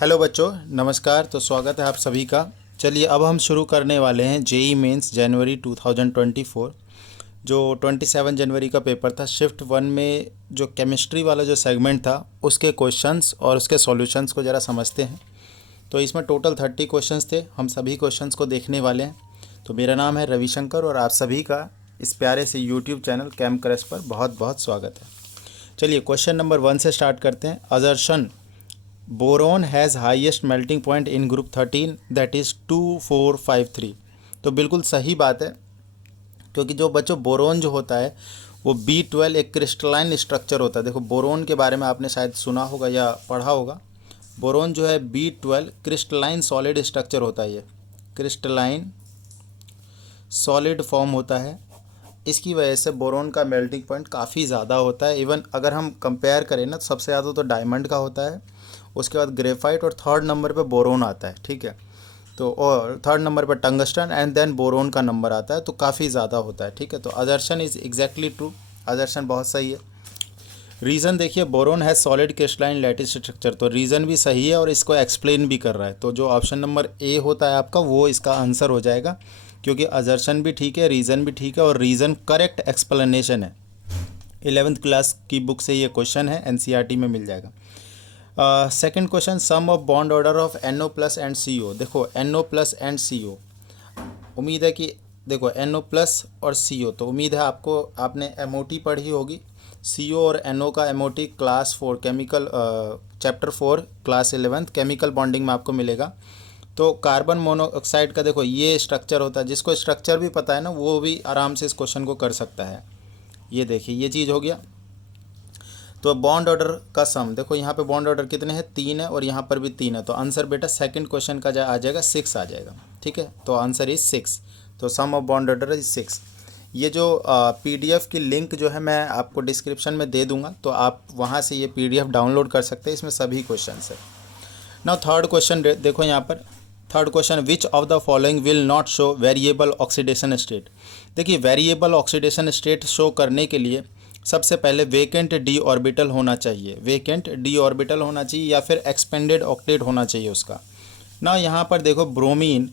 Hello बच्चों, नमस्कार। तो स्वागत है आप सभी का। चलिए अब हम शुरू करने वाले हैं जेई मेंस जनवरी 2024। जो 27 जनवरी का पेपर था, शिफ्ट 1 में जो केमिस्ट्री वाला जो सेगमेंट था उसके क्वेश्चंस और उसके सॉल्यूशंस को ज़रा समझते हैं। तो इसमें टोटल 30 क्वेश्चंस थे, हम सभी क्वेश्चंस को देखने वाले हैं। तो मेरा नाम है रविशंकर और आप सभी का इस प्यारे से यूट्यूब चैनल कैम क्रश पर बहुत बहुत स्वागत है। चलिए क्वेश्चन नंबर 1 से स्टार्ट करते हैं। Assertion boron has highest melting point in group 13 that is 2453। तो बिल्कुल सही बात है, क्योंकि जो बच्चों बोरोन जो होता है वो B12 एक क्रिस्टलाइन स्ट्रक्चर होता है। देखो बोरोन के बारे में आपने शायद सुना होगा या पढ़ा होगा। बोरोन जो है B12 क्रिस्टलाइन सॉलिड स्ट्रक्चर होता है, ये क्रिस्टलाइन सॉलिड फॉर्म होता है। इसकी वजह से बोरोन का मेल्टिंग पॉइंट काफ़ी ज़्यादा होता है। इवन अगर हम कंपेयर करें ना, तो सबसे ज़्यादा तो डायमंड का होता है, उसके बाद ग्रेफाइट और थर्ड नंबर पे बोरोन आता है। ठीक है, तो और थर्ड नंबर पे टंगस्टन एंड देन बोरोन का नंबर आता है, तो काफ़ी ज़्यादा होता है। ठीक है, तो assertion is exactly true, assertion बहुत सही है। रीज़न देखिए, बोरोन है सॉलिड क्रिस्टलाइन लैटिस स्ट्रक्चर, तो रीज़न भी सही है और इसको एक्सप्लेन भी कर रहा है। तो जो ऑप्शन नंबर ए होता है आपका, वो इसका आंसर हो जाएगा, क्योंकि असर्शन भी ठीक है, रीज़न भी ठीक है और रीज़न करेक्ट एक्सप्लेनेशन है। 11th क्लास की बुक से ये क्वेश्चन है, एनसीईआरटी में मिल जाएगा। Second question, sum of bond order of NO plus and CO। देखो NO प्लस एंड CO, उम्मीद है कि देखो NO प्लस और CO, तो उम्मीद है आपने MOT पढ़ी होगी। CO और NO का MOT class 4 chemical chapter 4 class 11th chemical bonding में आपको मिलेगा। तो कार्बन मोनोऑक्साइड का देखो ये स्ट्रक्चर होता है, जिसको स्ट्रक्चर भी पता है ना वो भी आराम से इस क्वेश्चन को कर सकता है। ये देखिए ये चीज़ हो गया। तो बॉन्ड ऑर्डर का सम देखो, यहाँ पे बॉन्ड ऑर्डर कितने हैं, 3 है और यहाँ पर भी 3 है, तो आंसर बेटा सेकंड क्वेश्चन का आ जाएगा 6 आ जाएगा। ठीक है, तो आंसर इज 6। तो सम ऑफ बॉन्ड ऑर्डर इज 6। ये जो PDF की लिंक जो है मैं आपको डिस्क्रिप्शन में दे दूंगा, तो आप वहाँ से ये PDF डाउनलोड कर सकते हैं, इसमें सभी क्वेश्चन है। नाउ थर्ड क्वेश्चन देखो यहाँ पर। Third question, which of the following will not show variable oxidation state. देखिए वेरिएबल ऑक्सीडेशन स्टेट शो करने के लिए सबसे पहले वेकेंट डी ऑर्बिटल होना चाहिए, वेकेंट डी ऑर्बिटल होना चाहिए या फिर एक्सपेंडेड ऑक्टेट होना चाहिए उसका ना। यहाँ पर देखो ब्रोमीन,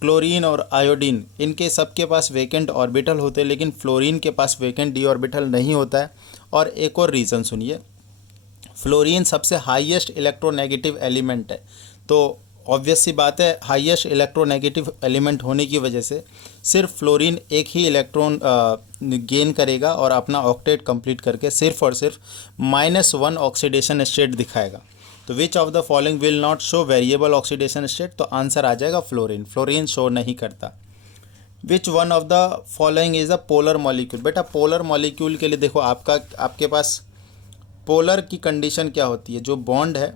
क्लोरीन और आयोडीन, इनके सबके पास वेकेंट ऑर्बिटल होते हैं, लेकिन फ्लोरीन के पास वेकेंट डी ऑर्बिटल नहीं होता है। और एक और रीज़न सुनिए, फ्लोरीन सबसे हाईएस्ट इलेक्ट्रोनेगेटिव एलिमेंट है, तो ऑब्वियस सी बात है हाईएस्ट इलेक्ट्रोनेगेटिव एलिमेंट होने की वजह से सिर्फ फ्लोरीन एक ही इलेक्ट्रॉन गेन करेगा और अपना ऑक्टेट कंप्लीट करके सिर्फ और सिर्फ -1 ऑक्सीडेशन स्टेट दिखाएगा। तो which of the following will not show variable oxidation state, तो आंसर आ जाएगा फ्लोरीन। फ्लोरीन शो नहीं करता। Which one of the following is a polar molecule. बेटा पोलर मॉलिक्यूल के लिए देखो आपके पास पोलर की कंडीशन क्या होती है, जो बॉन्ड है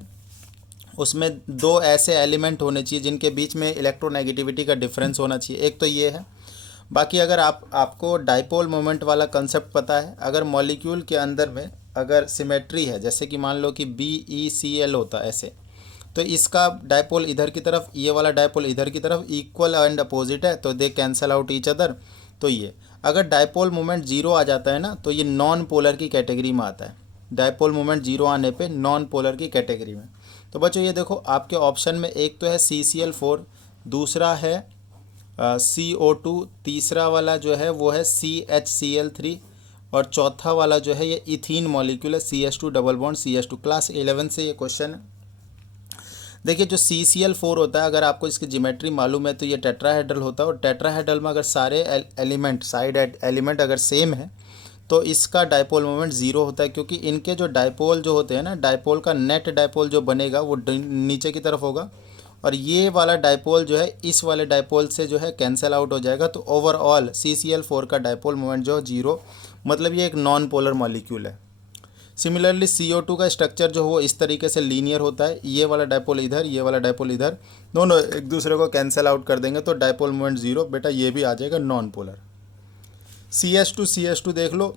उसमें दो ऐसे एलिमेंट होने चाहिए जिनके बीच में इलेक्ट्रोनेगेटिविटी का डिफरेंस होना चाहिए। एक तो ये है, बाकी अगर आपको डाइपोल मोमेंट वाला कंसेप्ट पता है, अगर मॉलिक्यूल के अंदर में अगर सिमेट्री है, जैसे कि मान लो कि BeCl होता है ऐसे, तो इसका डाइपोल इधर की तरफ, ये वाला डाइपोल इधर की तरफ इक्वल एंड अपोजिट है, तो दे कैंसल आउट ईच अदर। तो ये अगर डाइपोल मोमेंट 0 आ जाता है ना, तो ये नॉन पोलर की कैटेगरी में आता है। डाइपोल मोमेंट 0 आने पे नॉन पोलर की कैटेगरी में। तो बच्चों ये देखो आपके ऑप्शन में एक तो है CCl4, दूसरा है CO2, तीसरा वाला जो है वो है CHCl3 और चौथा वाला जो है ये इथीन मॉलिक्यूल है, CH2 double bond CH2। Class 11 से ये क्वेश्चन है। देखिए जो CCl4 होता है, अगर आपको इसकी ज्योमेट्री मालूम है तो ये टेट्राहेड्रल होता है, और टेट्राहेड्रल में अगर सारे एलिमेंट साइड एलिमेंट अगर सेम है तो इसका डाइपोल मोमेंट 0 होता है, क्योंकि इनके जो डाइपोल जो होते हैं ना, डाइपोल का नेट डाइपोल जो बनेगा वो नीचे की तरफ होगा, और ये वाला डाइपोल जो है इस वाले डाइपोल से जो है कैंसिल आउट हो जाएगा। तो ओवरऑल CCl4 का डाइपोल मोमेंट जो 0, मतलब ये एक नॉन पोलर मॉलिक्यूल है। सिमिलरली CO2 का स्ट्रक्चर जो वो इस तरीके से लीनियर होता है, ये वाला डाइपोल इधर, ये वाला डाइपोल इधर, दोनों एक दूसरे को कैंसिल आउट कर देंगे तो डाइपोल मोमेंट 0, बेटा ये भी आ जाएगा नॉन पोलर। CH2 देख लो,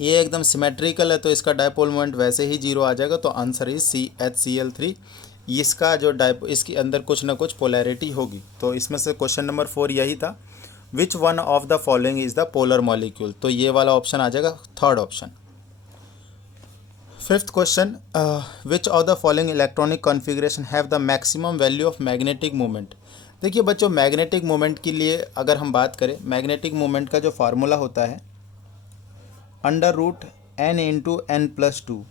ये एकदम सिमेट्रिकल है, तो इसका डाइपोल मोमेंट वैसे ही 0 आ जाएगा, तो आंसर इज CHCl3। इसका जो इसके अंदर कुछ ना कुछ पोलैरिटी होगी। तो इसमें से क्वेश्चन नंबर 4 यही था, which one of the following is the polar molecule, तो ये वाला ऑप्शन आ जाएगा third option. Fifth question, which of the following electronic configuration have the maximum value of magnetic moment. देखिए बच्चों, मैग्नेटिक मोमेंट के लिए अगर हम बात करें, मैग्नेटिक मोमेंट का जो फार्मूला होता है under root n into n plus two.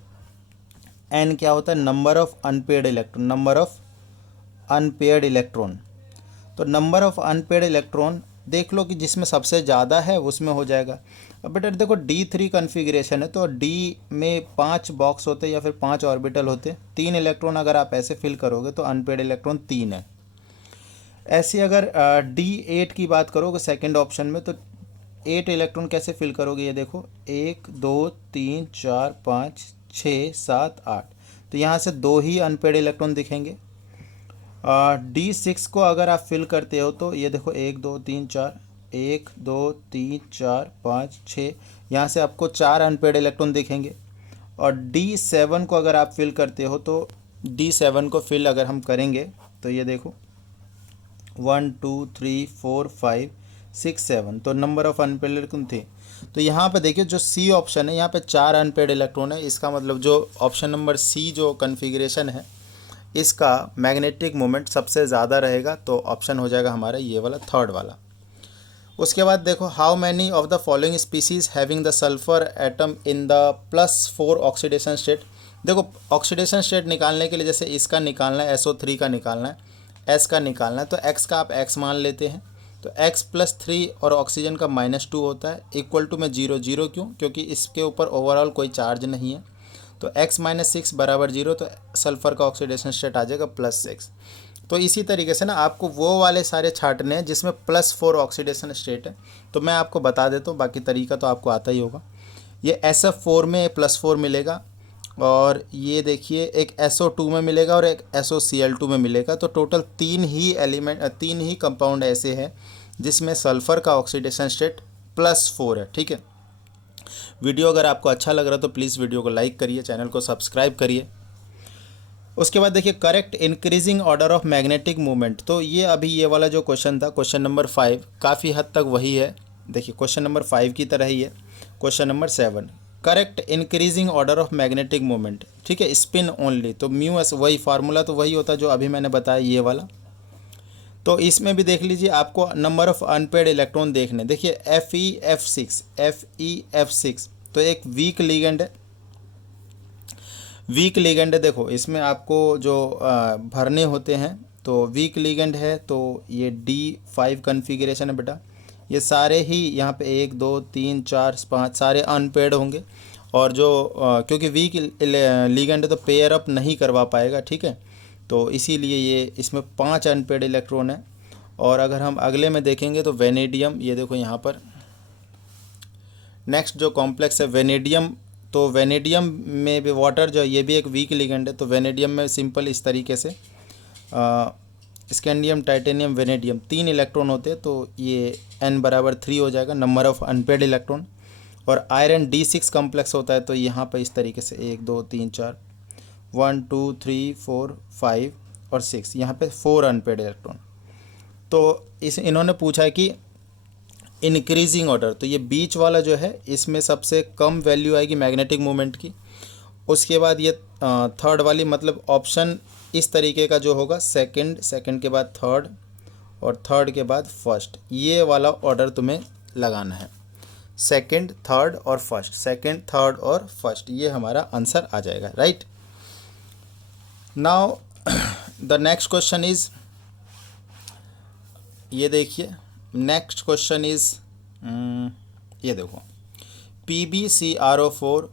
N क्या होता है? Number of unpaired electron, number of unpaired electron. तो नंबर ऑफ अनपेयर्ड इलेक्ट्रॉन देख लो कि जिसमें सबसे ज़्यादा है उसमें हो जाएगा। अब बेटा देखो D3 कन्फिग्रेशन है, तो डी में 5 बॉक्स होते या फिर 5 ऑर्बिटल होते, 3 इलेक्ट्रॉन अगर आप ऐसे फिल करोगे तो अनपेयर्ड इलेक्ट्रॉन 3 है। ऐसे अगर D8 की बात करोगे सेकंड ऑप्शन में, तो 8 इलेक्ट्रॉन कैसे फिल करोगे? ये देखो 1 2 3 4 5 6 7 8, तो यहाँ से 2 ही अनपेयर्ड इलेक्ट्रॉन दिखेंगे। D6 को अगर आप फिल करते हो तो ये देखो 1 2 3 4, 1 2 3 4 5 6, यहाँ से आपको 4 अनपेयर्ड इलेक्ट्रॉन दिखेंगे। और D7 को अगर आप फिल करते हो तो D7 को फिल अगर हम करेंगे तो ये देखो 1 2 3 4 5 6 7, तो नंबर ऑफ अनपेयर्ड इलेक्ट्रॉन थे। तो यहाँ पे देखिए जो सी ऑप्शन है, यहाँ पे 4 अनपेयर्ड इलेक्ट्रॉन है। इसका मतलब जो ऑप्शन नंबर सी जो कन्फिग्रेशन है, इसका मैग्नेटिक मोमेंट सबसे ज़्यादा रहेगा, तो ऑप्शन हो जाएगा हमारा ये वाला, थर्ड वाला। उसके बाद देखो, how many of the following species having the sulphur atom in the +4 oxidation state. देखो ऑक्सीडेशन स्टेट निकालने के लिए जैसे इसका निकालना है, SO3 का निकालना है, S का निकालना है, तो X का आप X मान लेते हैं, तो X +3 और ऑक्सीजन का -2 होता है, इक्वल टू में 0 0 क्यों? क्योंकि इसके ऊपर ओवरऑल कोई चार्ज नहीं है। तो x - 6 बराबर 0, तो सल्फ़र का ऑक्सीडेशन स्टेट आ जाएगा +6। तो इसी तरीके से ना आपको वो वाले सारे छांटने हैं जिसमें +4 ऑक्सीडेशन स्टेट है। तो मैं आपको बता देता हूँ, बाकी तरीका तो आपको आता ही होगा। ये SF4 में +4 मिलेगा, और ये देखिए एक SO2 में मिलेगा और एक SOCl2 में मिलेगा। तो टोटल 3 ही एलिमेंट, 3 ही कंपाउंड ऐसे हैं जिसमें सल्फ़र का ऑक्सीडेशन स्टेट +4 है। ठीक है, वीडियो अगर आपको अच्छा लग रहा है तो प्लीज़ वीडियो को लाइक करिए, चैनल को सब्सक्राइब करिए। उसके बाद देखिए correct increasing order of magnetic movement. तो ये अभी ये वाला जो क्वेश्चन था, क्वेश्चन नंबर 5, काफ़ी हद तक वही है। देखिए क्वेश्चन नंबर 5 की तरह ही है question number 7। Correct increasing order of magnetic movement, ठीक है, स्पिन ओनली, तो μs वही फार्मूला तो वही होता है जो अभी मैंने बताया, ये वाला। तो इसमें भी देख लीजिए, आपको नंबर ऑफ़ अनपेयर्ड इलेक्ट्रॉन देखने। देखिए FeF6 तो एक वीक लिगेंड है, वीक लिगेंड है। देखो इसमें आपको जो भरने होते हैं, तो वीक लिगेंड है, तो ये D5 कन्फिग्रेशन है बेटा। ये सारे ही यहाँ पे 1 2 3 4 5 सारे अनपेयर्ड होंगे, और जो क्योंकि वीक लिगेंड है तो पेयर अप नहीं करवा पाएगा, ठीक है, तो इसीलिए ये इसमें 5 अनपेयर्ड इलेक्ट्रॉन है। और अगर हम अगले में देखेंगे तो वेनेडियम, ये देखो यहाँ पर नेक्स्ट जो कॉम्प्लेक्स है वेनेडियम, तो वेनेडियम में भी वाटर जो ये भी एक वीक लिगेंड है। तो वेनेडियम में सिंपल इस तरीके से स्कैंडियम टाइटेनियम वेनेडियम 3 इलेक्ट्रॉन होते हैं, तो ये n बराबर 3 हो जाएगा, नंबर ऑफ़ अनपेयर्ड इलेक्ट्रॉन। और आयरन D6 कॉम्प्लेक्स होता है, तो यहाँ पर इस तरीके से 1 2 3 4 1 2 3 4 5 और 6, यहाँ पे 4 अनपेयर्ड इलेक्ट्रॉन। तो इन्होंने पूछा है कि इंक्रीजिंग ऑर्डर, तो ये बीच वाला जो है इसमें सबसे कम वैल्यू आएगी मैग्नेटिक मोमेंट की। उसके बाद ये थर्ड वाली, मतलब ऑप्शन इस तरीके का जो होगा, सेकंड के बाद थर्ड और थर्ड के बाद फर्स्ट, ये वाला ऑर्डर तुम्हें लगाना है, सेकंड थर्ड और फर्स्ट, सेकंड थर्ड और फर्स्ट, ये हमारा आंसर आ जाएगा, right. Now the next question is, ये देखिए नेक्स्ट क्वेश्चन इज़, ये देखो PbCrO4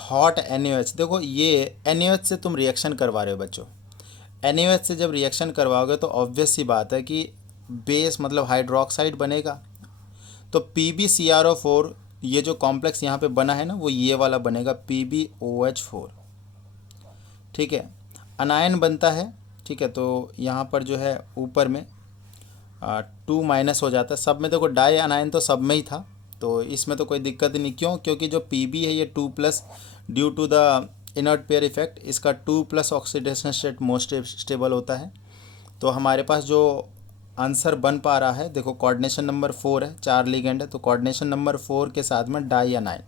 हॉट NaOH। देखो ये NaOH से तुम रिएक्शन करवा रहे हो बच्चों। NaOH से जब रिएक्शन करवाओगे तो ऑब्वियस सी बात है कि बेस मतलब हाइड्रोक्साइड बनेगा। तो PbCrO4 ये जो कॉम्प्लेक्स यहाँ पे बना है ना, वो ये वाला बनेगा PbOH4, ठीक है। अनायन बनता है, ठीक है, तो यहाँ पर जो है ऊपर में 2 माइनस हो जाता है। सब में देखो डाई अनायन तो सब में ही था, तो इसमें तो कोई दिक्कत नहीं। क्यों? क्योंकि जो Pb है ये 2+ due to the inert pair effect, इसका 2+ ऑक्सीडेशन स्टेट मोस्ट स्टेबल होता है। तो हमारे पास जो आंसर बन पा रहा है, देखो कोऑर्डिनेशन नंबर 4 है, 4 लिगेंड है, तो कोऑर्डिनेशन नंबर 4 के साथ में डाई अनायन,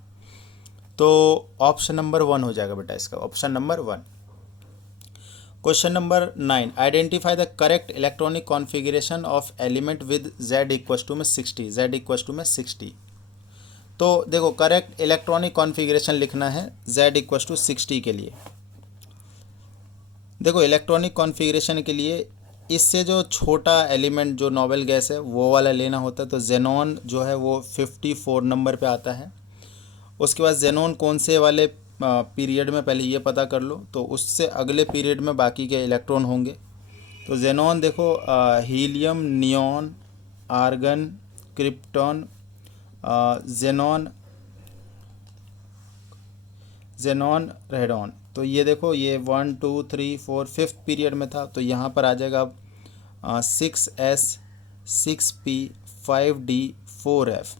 तो ऑप्शन नंबर 1 हो जाएगा बेटा इसका, option number 1। Question number 9, identify the correct electronic configuration of element with z equals to में 60, z इक्वस टू में 60। तो देखो करेक्ट इलेक्ट्रॉनिक कॉन्फ़िगरेशन लिखना है z इक्वस टू 60 के लिए। देखो इलेक्ट्रॉनिक कॉन्फ़िगरेशन के लिए इससे जो छोटा एलिमेंट जो नोबेल गैस है वो वाला लेना होता है। तो जेनॉन जो है वो 54 नंबर पे आता है। उसके बाद जेनॉन कौन से वाले पीरियड में, पहले ये पता कर लो, तो उससे अगले पीरियड में बाकी के इलेक्ट्रॉन होंगे। तो जेनॉन देखो helium, neon, argon, krypton, xenon, xenon, radon. तो ये देखो ये 1 2 3 4 5th पीरियड में था। तो यहाँ पर आ जाएगा अब 6s, 6p, 5d, 4f।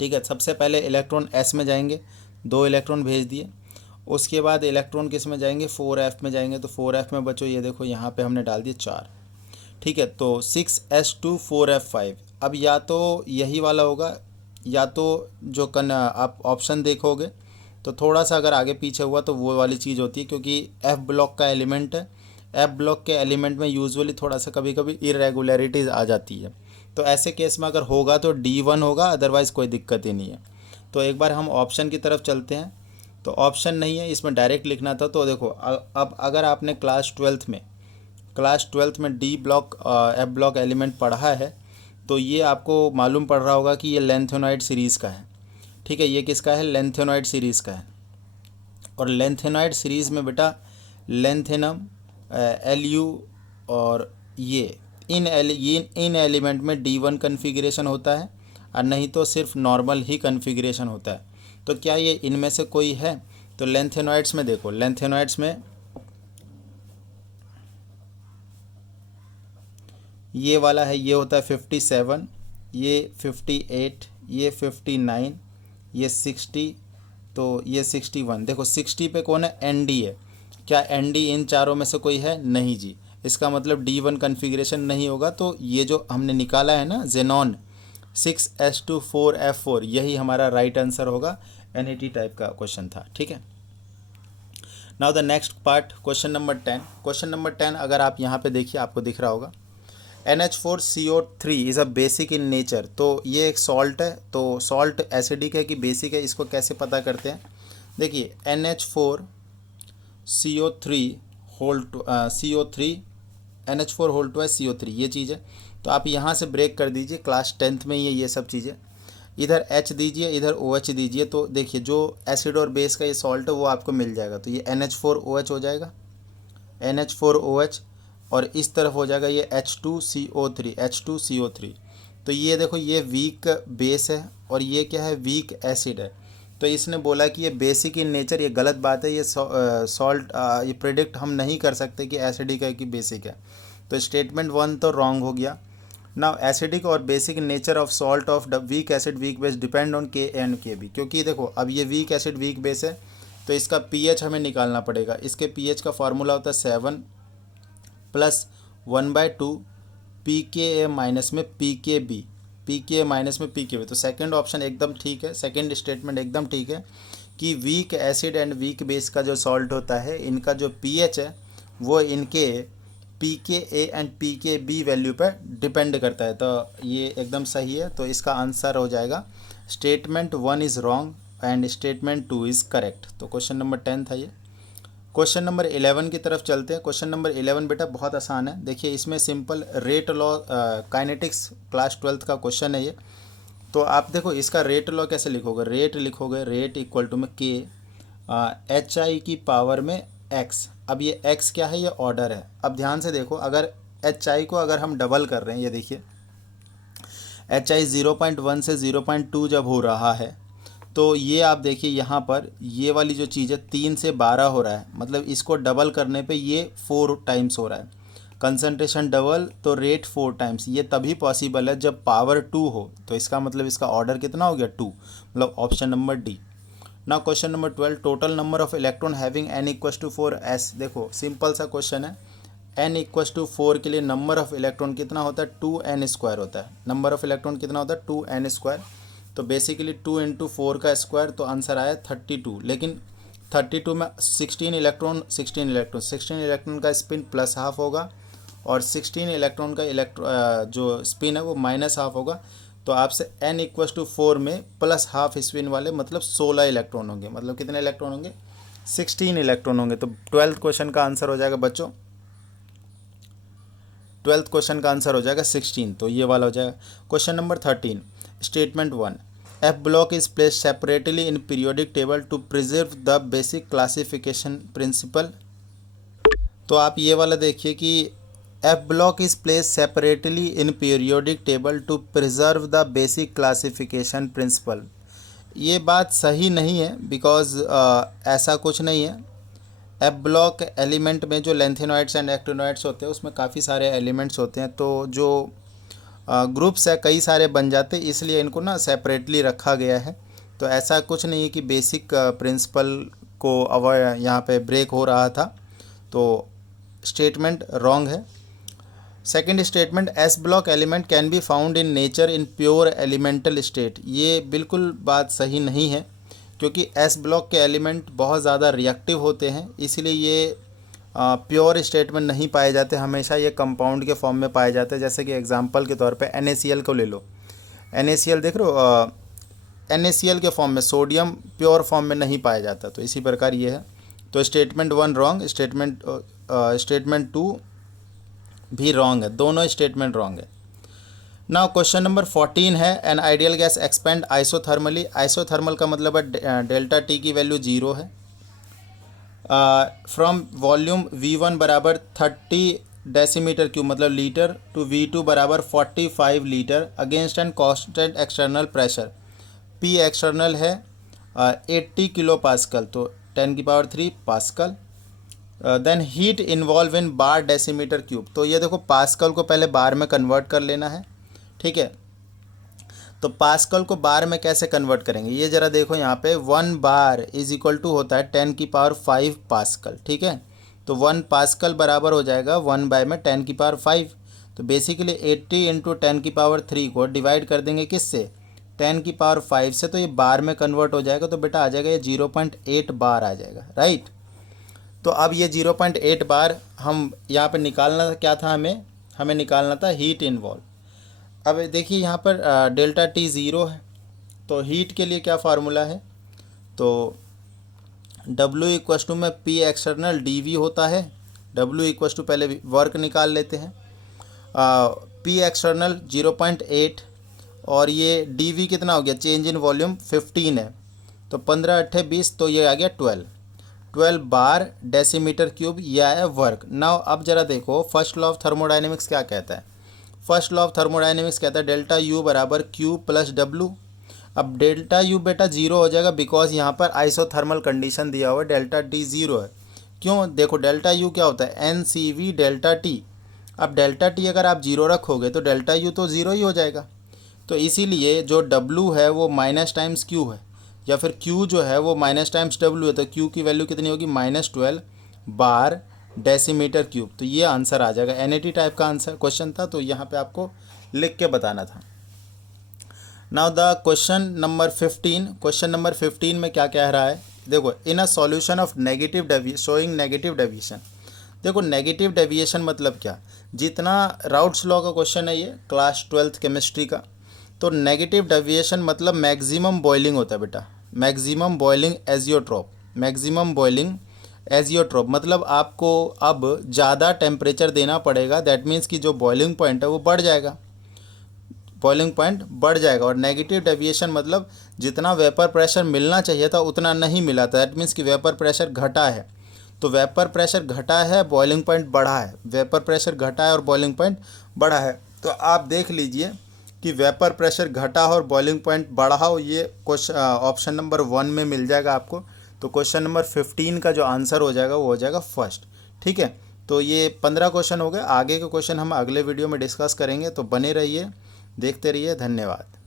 ठीक है, सबसे पहले इलेक्ट्रॉन s में जाएंगे, 2 इलेक्ट्रॉन भेज दिए। उसके बाद इलेक्ट्रॉन किस में जाएंगे, 4f में जाएंगे। तो 4f में बचो ये देखो यहाँ पे हमने डाल दिए 4। ठीक है, तो 6s2 4f5। अब या तो यही वाला होगा या तो जो आप ऑप्शन देखोगे तो थोड़ा सा अगर आगे पीछे हुआ तो वो वाली चीज़ होती है, क्योंकि एफ ब्लॉक का एलिमेंट है। एफ ब्लॉक के एलिमेंट में यूजुअली थोड़ा सा कभी कभी इरेगुलरिटीज़ आ जाती है। तो ऐसे केस में अगर होगा तो D1 होगा, अदरवाइज़ कोई दिक्कत ही नहीं है। तो एक बार हम ऑप्शन की तरफ चलते हैं। तो ऑप्शन नहीं है, इसमें डायरेक्ट लिखना था। तो देखो अब अगर आपने क्लास ट्वेल्थ में D block F block element पढ़ा है तो ये आपको मालूम पड़ रहा होगा कि ये लेंथेनॉइड सीरीज़ का है। ठीक है, ये किसका है, लेंथेनॉइड सीरीज़ का है। और लेंथेनॉइड सीरीज़ में बेटा लेंथेनम, Lu और ये इन एलिमेंट में D1 कन्फिग्रेशन होता है, और नहीं तो सिर्फ नॉर्मल ही कन्फिग्रेशन होता है। तो क्या ये इनमें से कोई है? तो लेंथेनॉइड्स में देखो, लेंथेनॉइड्स में ये वाला है, ये होता है 57, ये 58, ये 59, ये 60, तो ये 61। देखो 60 पे कौन है, ND है। क्या ND इन चारों में से कोई है? नहीं जी। इसका मतलब D1 कन्फिग्रेशन नहीं होगा। तो ये जो हमने निकाला है ना जेनॉन 6s2 4f4, यही हमारा राइट आंसर होगा। NAT टाइप का क्वेश्चन था। ठीक है, now the next part, question number 10। Question number 10 अगर आप यहाँ पे देखिए आपको दिख रहा होगा, NH4CO3 is a basic in nature. तो ये एक सॉल्ट है। तो सॉल्ट एसिडिक है कि बेसिक है, इसको कैसे पता करते हैं? देखिए NH4CO3 CO3 NH4 whole 2 CO3, ये चीज़ है। तो आप यहाँ से ब्रेक कर दीजिए, क्लास 10th में ये सब चीज़ें। इधर H दीजिए, इधर OH दीजिए। तो देखिए जो एसिड और बेस का ये सॉल्ट है वो आपको मिल जाएगा। तो ये NH4OH हो जाएगा, NH4OH, और इस तरफ हो जाएगा ये H2CO3। तो ये देखो ये वीक बेस है और ये क्या है, वीक एसिड है। तो इसने बोला कि ये बेसिक इन नेचर, ये गलत बात है। ये सॉल्ट ये प्रेडिक्ट हम नहीं कर सकते कि एसिडिक है कि बेसिक है। तो स्टेटमेंट 1 तो रॉन्ग हो गया। नाउ एसिडिक और basic nature of salt of weak acid weak base depend on Ka and Kb। क्योंकि देखो अब ये वीक एसिड वीक बेस है तो इसका pH हमें निकालना पड़ेगा। इसके pH का फार्मूला होता है 7 + 1/2 pKa माइनस में pKb, pKa माइनस में pKb। तो सेकंड ऑप्शन एकदम ठीक है, सेकंड स्टेटमेंट एकदम ठीक है कि weak acid and weak base का जो सॉल्ट होता है इनका जो pH है वो इनके pKa एंड pKb वैल्यू पर डिपेंड करता है। तो ये एकदम सही है। तो इसका आंसर हो जाएगा statement 1 is wrong and statement 2 is correct. तो क्वेश्चन नंबर 10 था ये। क्वेश्चन नंबर 11 की तरफ चलते हैं। क्वेश्चन नंबर 11 बेटा बहुत आसान है। देखिए इसमें simple rate law kinetics class 12th का क्वेश्चन है ये। तो आप देखो इसका रेट लॉ कैसे लिखोगे, रेट लिखोगे, रेट इक्वल टू में K HI की पावर में X। अब ये X क्या है, ये ऑर्डर है। अब ध्यान से देखो, अगर HI को अगर हम डबल कर रहे हैं, ये देखिए HI 0.1 से 0.2 जब हो रहा है तो ये आप देखिए यहाँ पर ये वाली जो चीज़ है 3 से 12 हो रहा है, मतलब इसको डबल करने पे ये 4 टाइम्स हो रहा है। कंसंट्रेशन डबल तो रेट 4 टाइम्स, ये तभी पॉसिबल है जब पावर 2 हो। तो इसका मतलब इसका ऑर्डर कितना हो गया, 2, मतलब ऑप्शन नंबर डी। ना question number 12, total number of electron having n equals to 4s। देखो सिंपल सा क्वेश्चन है, n इक्वस टू 4 के लिए नंबर ऑफ इलेक्ट्रॉन कितना होता है, 2n² होता है। नंबर ऑफ इलेक्ट्रॉन कितना होता है, 2n²। तो बेसिकली 2 इंटू 4 का स्क्वायर, तो आंसर आया 32। लेकिन 32 में 16 इलेक्ट्रॉन का स्पिन प्लस हाफ होगा और 16 इलेक्ट्रॉन का जो स्पिन है वो माइनस हाफ होगा। तो आपसे n = 4 में प्लस हाफ स्पिन वाले मतलब 16 इलेक्ट्रॉन होंगे। मतलब कितने इलेक्ट्रॉन होंगे? 16 इलेक्ट्रॉन होंगे। तो 12th क्वेश्चन का आंसर हो जाएगा बच्चों, 12th क्वेश्चन का आंसर हो जाएगा 16। तो ये वाला हो जाएगा। Question number 13, statement 1, F block is placed separately in periodic table to preserve the basic classification principle. तो आप ये वाला देखिए कि F block is placed separately in periodic table to preserve the basic classification principle. ये बात सही नहीं है, बिकॉज ऐसा कुछ नहीं है। एफ ब्लॉक एलिमेंट में जो लेंथेनॉइड्स एंड एक्टिनॉइड्स होते हैं उसमें काफ़ी सारे एलिमेंट्स होते हैं, तो जो ग्रुप्स है कई सारे बन जाते हैं, इसलिए इनको ना सेपरेटली रखा गया है। तो ऐसा कुछ नहीं है कि बेसिक प्रिंसिपल को अब यहाँ पे ब्रेक हो रहा था। तो स्टेटमेंट रॉन्ग है। Second statement, S block element can be found in nature in pure elemental state. ये बिल्कुल बात सही नहीं है, क्योंकि एस ब्लॉक के एलिमेंट बहुत ज़्यादा रिएक्टिव होते हैं, इसलिए ये प्योर स्टेट में नहीं पाए जाते। हमेशा ये कंपाउंड के फॉर्म में पाए जाते हैं। जैसे कि एग्जांपल के तौर पे NaCl को ले लो। NaCl देख रहे हो, NaCl के फॉर्म में, सोडियम प्योर फॉर्म में नहीं पाया जाता। तो इसी प्रकार ये है। तो स्टेटमेंट 1 रॉन्ग, स्टेटमेंट 2 भी रॉन्ग है। दोनों स्टेटमेंट रॉन्ग है। नाउ क्वेश्चन नंबर 14 है, an ideal gas expand isothermally. Isothermal का मतलब है डेल्टा टी की वैल्यू 0 है। फ्रॉम वॉल्यूम V1 बराबर 30 डेसीमीटर क्यूब मतलब लीटर टू V2 बराबर 45 litre against and constant external pressure. P external है 80 किलो पास्कल, तो 10³ pascal. Then heat involve in bar decimetre cube. तो ये देखो पास्कल को पहले बार में कन्वर्ट कर लेना है, ठीक है। तो पास्कल को बार में कैसे कन्वर्ट करेंगे, ये ज़रा देखो यहाँ पे 1 बार इज इक्वल टू होता है 10⁵ पास्कल, ठीक है। तो 1 पास्कल बराबर हो जाएगा 1/10⁵। तो बेसिकली 80 × 10³ को डिवाइड कर देंगे किससे, 10⁵ से, तो ये बार में कन्वर्ट हो जाएगा। तो बेटा आ जाएगा ये 0.8 बार आ जाएगा, राइट। तो अब ये 0.8 बार हम यहाँ पे निकालना क्या था, हमें निकालना था हीट इन्वॉल्व। अब देखिए यहाँ पर डेल्टा टी 0 है, तो हीट के लिए क्या फार्मूला है, तो W = में P एक्सटर्नल dV होता है। W = पहले वर्क निकाल लेते हैं। P एक्सटर्नल 0.8 और ये dV कितना हो गया, चेंज इन वॉल्यूम 15 है, तो 15×8 = 20, तो ये आ गया 12 बार डेसीमीटर क्यूब, ये आया वर्क। नाउ अब जरा देखो फर्स्ट लॉ ऑफ थर्मोडाइनमिक्स क्या कहता है। फर्स्ट लॉ ऑफ थर्मोडाइनमिक्स कहता है डेल्टा U बराबर Q + W। अब डेल्टा U बेटा 0 हो जाएगा, बिकॉज यहाँ पर आइसोथर्मल कंडीशन दिया हुआ है, डेल्टा T 0 है। क्यों, देखो डेल्टा U क्या होता है, NCV डेल्टा T। अब डेल्टा T अगर आप 0 रखोगे तो डेल्टा U तो 0 ही हो जाएगा। तो इसीलिए जो W है वो माइनस टाइम्स Q है, या फिर Q जो है वो माइनस टाइम्स W है। तो Q की वैल्यू कितनी होगी, -12 बार डेसीमीटर क्यूब। तो ये आंसर आ जाएगा। NAT टाइप का आंसर क्वेश्चन था, तो यहाँ पे आपको लिख के बताना था। Now the question number 15। Question number 15 में क्या कह रहा है, देखो in a solution of showing negative deviation. देखो नेगेटिव डेविएशन मतलब क्या, जितना राउट्स लॉ का क्वेश्चन है ये क्लास 12th केमिस्ट्री का। तो नेगेटिव डेविएशन मतलब मैक्सिमम बॉइलिंग होता है बेटा, maximum boiling azeotrope. Maximum boiling azeotrope मतलब आपको अब ज़्यादा टेम्परेचर देना पड़ेगा। दैट मीन्स कि जो बॉइलिंग पॉइंट है वो बढ़ जाएगा, बॉइलिंग पॉइंट बढ़ जाएगा। और नेगेटिव डेविएशन मतलब जितना वेपर प्रेशर मिलना चाहिए था उतना नहीं मिला था। दैट मीन्स कि वेपर प्रेशर घटा है। तो वेपर प्रेशर घटा है, बॉइलिंग पॉइंट बढ़ा है। वेपर प्रेशर घटा है और बॉइलिंग पॉइंट बढ़ा है। तो आप देख लीजिए कि वेपर प्रेशर घटा हो और बॉइलिंग पॉइंट बढ़ा हो, ये क्वेश्चन ऑप्शन नंबर 1 में मिल जाएगा आपको। तो क्वेश्चन नंबर 15 का जो आंसर हो जाएगा वो हो जाएगा फर्स्ट, ठीक है। तो ये 15 क्वेश्चन हो गए। आगे के क्वेश्चन हम अगले वीडियो में डिस्कस करेंगे, तो बने रहिए, देखते रहिए। धन्यवाद।